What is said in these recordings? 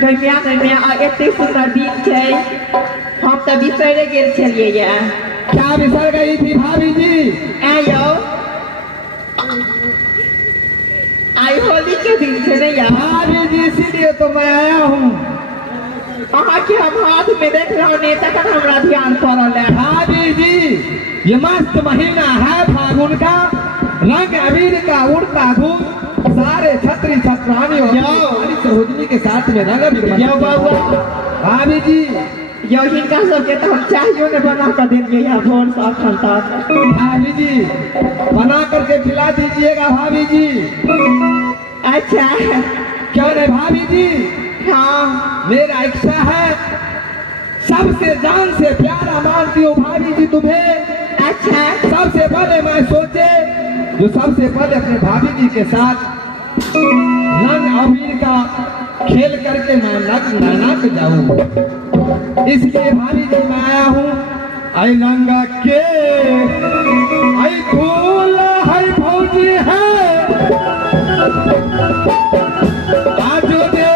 गैया एते सुंदर दिन छै हम तो बिसरे गेल छलिए। क्या बिसर गई थी भाभी जी? आयो आई होली के दिन से नहीं यार। भाभी जी इसीलिए तो मैं आया हूँ। अहाँ के हम हाथ में देख रहा ने तक हमरा ध्यान पड़ल है। भाभी जी ये मस्त महीना है फागुन का, रंग अबीर का उड़ता धूप, सारे छत्री छत्रानी और सहोदरी के साथ में रंग अबीर। भाभी जी यो हिनका सबके तो हम चाहिए ने बना कर देंगे यहाँ भोर से अखन तक। भाभी जी बना करके खिला दीजिएगा भाभी जी। अच्छा क्यों नहीं भाभी जी? हाँ मेरा इच्छा है, सबसे जान से प्यारा मानती हूँ भाभी जी तुम्हें। अच्छा सबसे पहले मैं सोचे जो सबसे पहले अपने भाभी जी के साथ रंग अबीर का खेल करके मैं नक जाऊँ, इसलिए भाभी जी मैं आया हूँ। आई रंगा के आई फूल है भौजी है आजो दे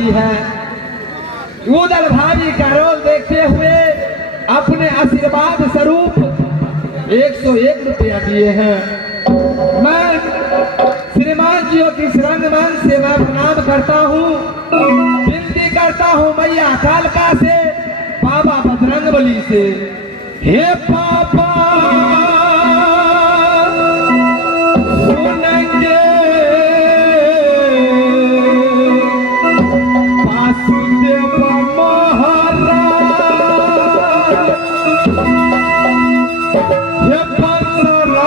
भाभी है। उदल भाभी का रोल देखते हुए अपने आशीर्वाद स्वरूप 101 रुपया दिए हैं। मैं श्रीमान जियों की रंगमंच से मैं प्रणाम करता हूँ, विनती करता हूँ मैया कालका से, बाबा बजरंगबली से, हे पापा सुनेंगे वासुदेव महाराज, हे पंचरक्षा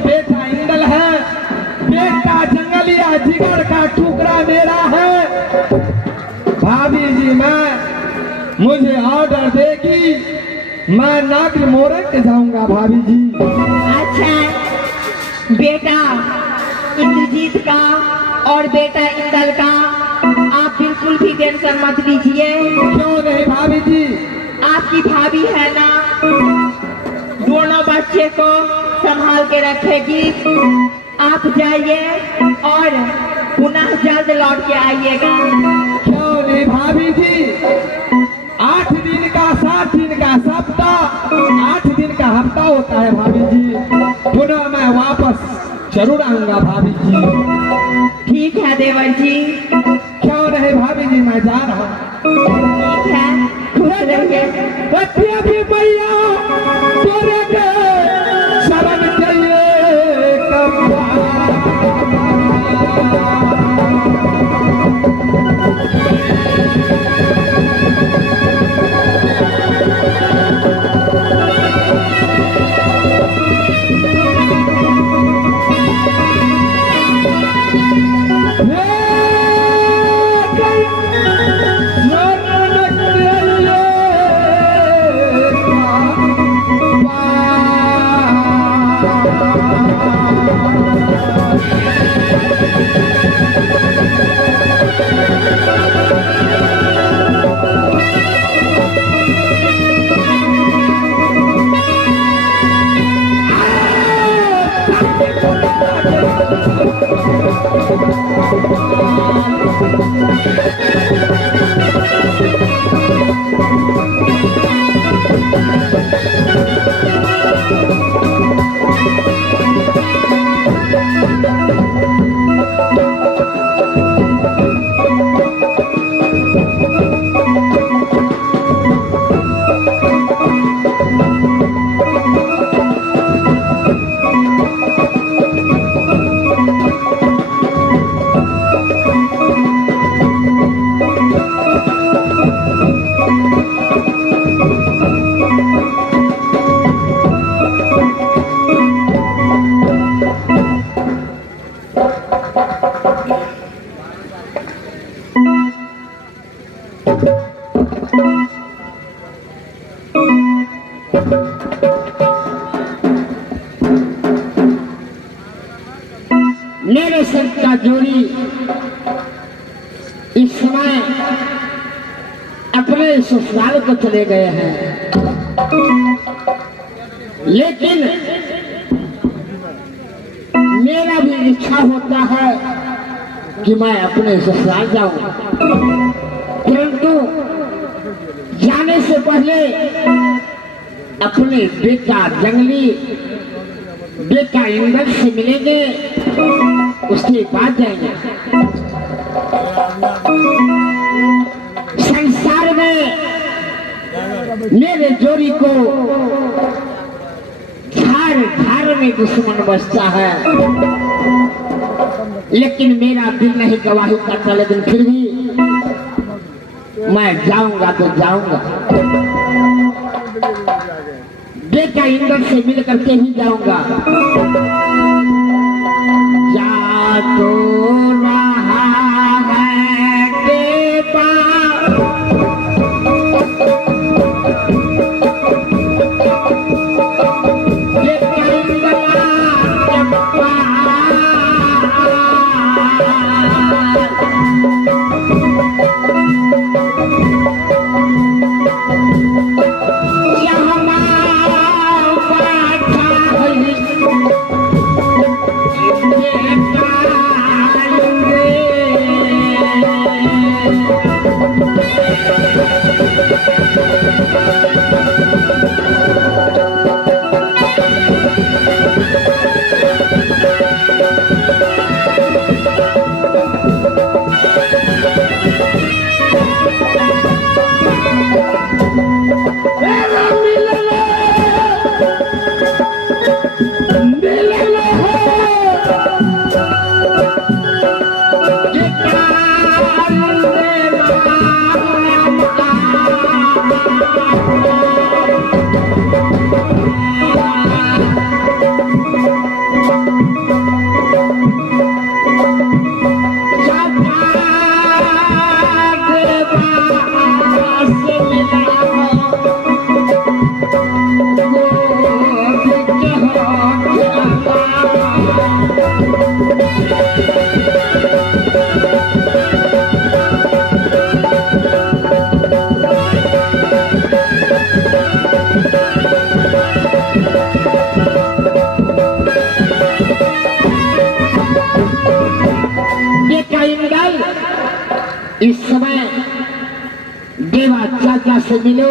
बेटा इंदल है, बेटा जंगलिया जिगर का टुकड़ा मेरा है। भाभी जी मुझे ऑर्डर देगी, मैं नागरी मोरंग जाऊंगा भाभी जी। अच्छा बेटा इंद्रजीत का और बेटा इंदल का आप बिल्कुल भी टेंशन मत लीजिए। क्यों नहीं भाभी जी? आपकी भाभी है ना, दोनों बच्चे को संभाल के रखेगी। आप जाइए और पुनः जल्द लौट के आइएगा। क्यों नहीं भाभी जी? 8 दिन का 7 दिन का सप्ताह 8 दिन का हफ्ता होता है भाभी जी। पुनः मैं वापस जरूर आऊंगा भाभी जी। ठीक है देवर जी। क्यों नहीं भाभी जी, मैं जा रहा हूँ। ठीक है, खुश रहिए। बच्चे भी भैया तेरे के शरण चाहिए कब्बा। मेरे संग का जोड़ी इस समय अपने ससुराल को चले गए हैं, लेकिन मेरा भी इच्छा होता है कि मैं अपने ससुराल जाऊं, परंतु जाने से पहले अपने बेटा जंगली बेटा इंद्र से मिलेंगे, उसके बाद जाएंगे। संसार में मेरे जोड़ी को घर घर में दुश्मन बसता है, लेकिन मेरा दिल नहीं गवाही करता, लेकिन फिर भी मैं जाऊंगा तो जाऊंगा, बेटा इंद्र से मिल करके ही जाऊंगा। जा तो रहा है बेटा इस समय देवा चाचा से मिलो,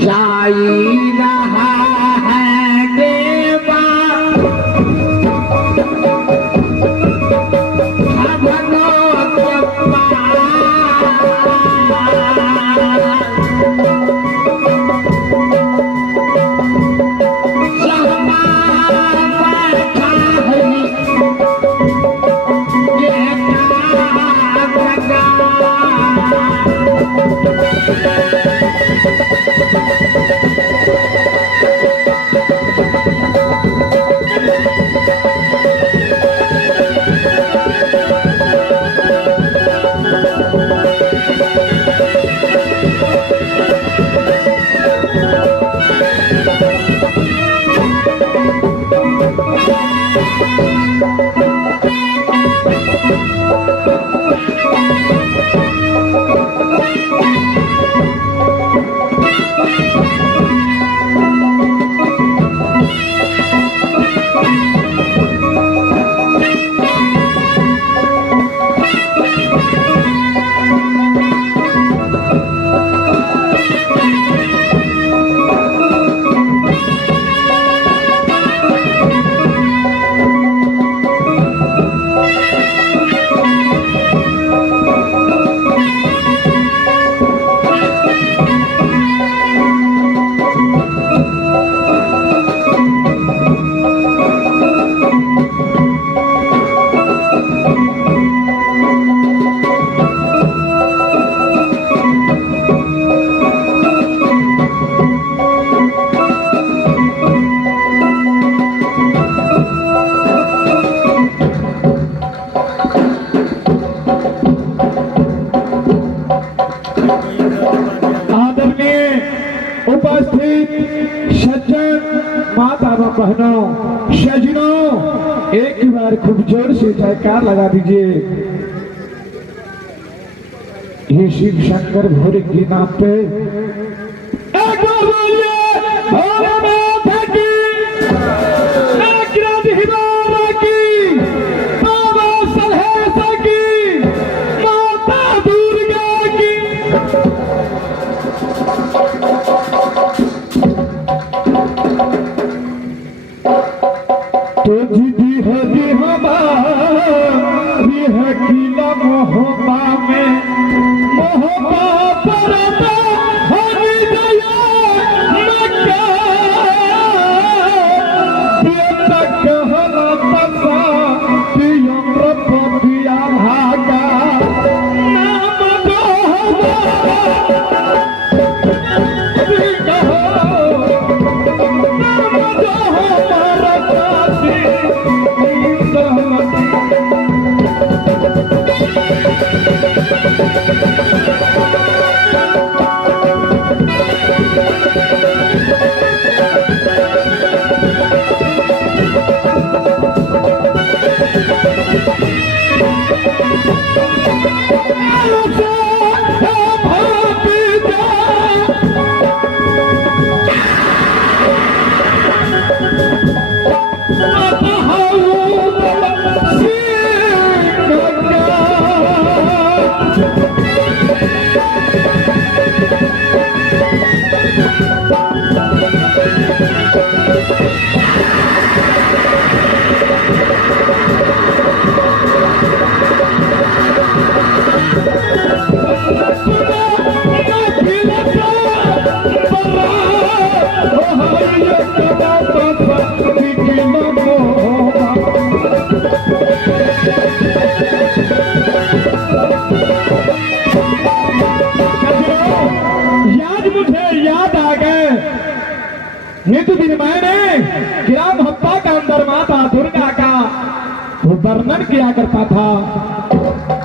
जाई रहा है देवा बार खूब जोर से जयकार लगा दीजिए। ये शिव शंकर भोले की नाम पे एक बार बोलिए भोले माता की, एक रात हिमालय की, बाबा सलहेसा की, माता दुर्गा की। तो दीदी है दी हमारी है किला मोहबा में, मोहबा परदा हरी दया मक्का, बेटा कहला तसा पियम रपिया भागा, नाम दोहरा नित दिन मैंने ग्राम हप्पा का अंदर माता दुर्गा का वो वर्णन किया करता था।